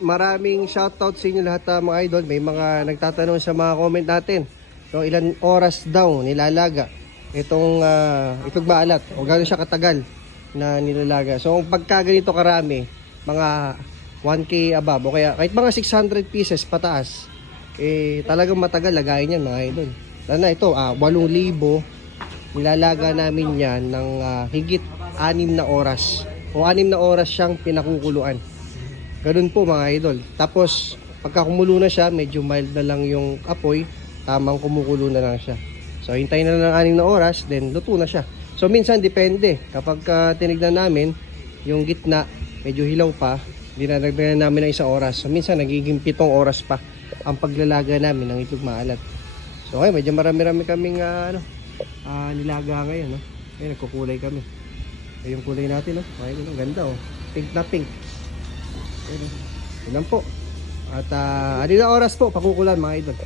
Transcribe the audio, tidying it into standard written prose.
maraming shoutout sa inyo lahat mga idol. May mga nagtatanong sa mga comment natin. So, ilan oras daw nilalaga itong ipagmaalat o gano'n siya katagal na nilalaga. So, pagka ganito karami, mga 1K above o kaya kahit mga 600 pieces pataas, talagang matagal lagayin yan mga idol. Lalo na ito, 8,000 nilalaga namin yan ng higit 6 na oras. O 6 na oras siyang pinakukuluan. Ganun po mga idol. Tapos pagka kumulo na siya, medyo mild na lang yung apoy, tamang kumukulo na lang siya. So hintayin na lang ng 6 na oras, then luto na siya. So minsan depende. Kapag tinignan namin, yung gitna medyo hilaw pa, dinadagdagan namin ng 1 oras. So minsan nagiging 7 oras pa ang paglalaga namin ng itlog maalat. So okay, medyo marami-rami kaming nilaga ngayon, no? Ayun, nagkukulay kami. Yung kulay natin, no? Ay, ang ganda, oh. Pink na pink. Ayun, yun lang po. At ano na oras po, pakukulan mga idol.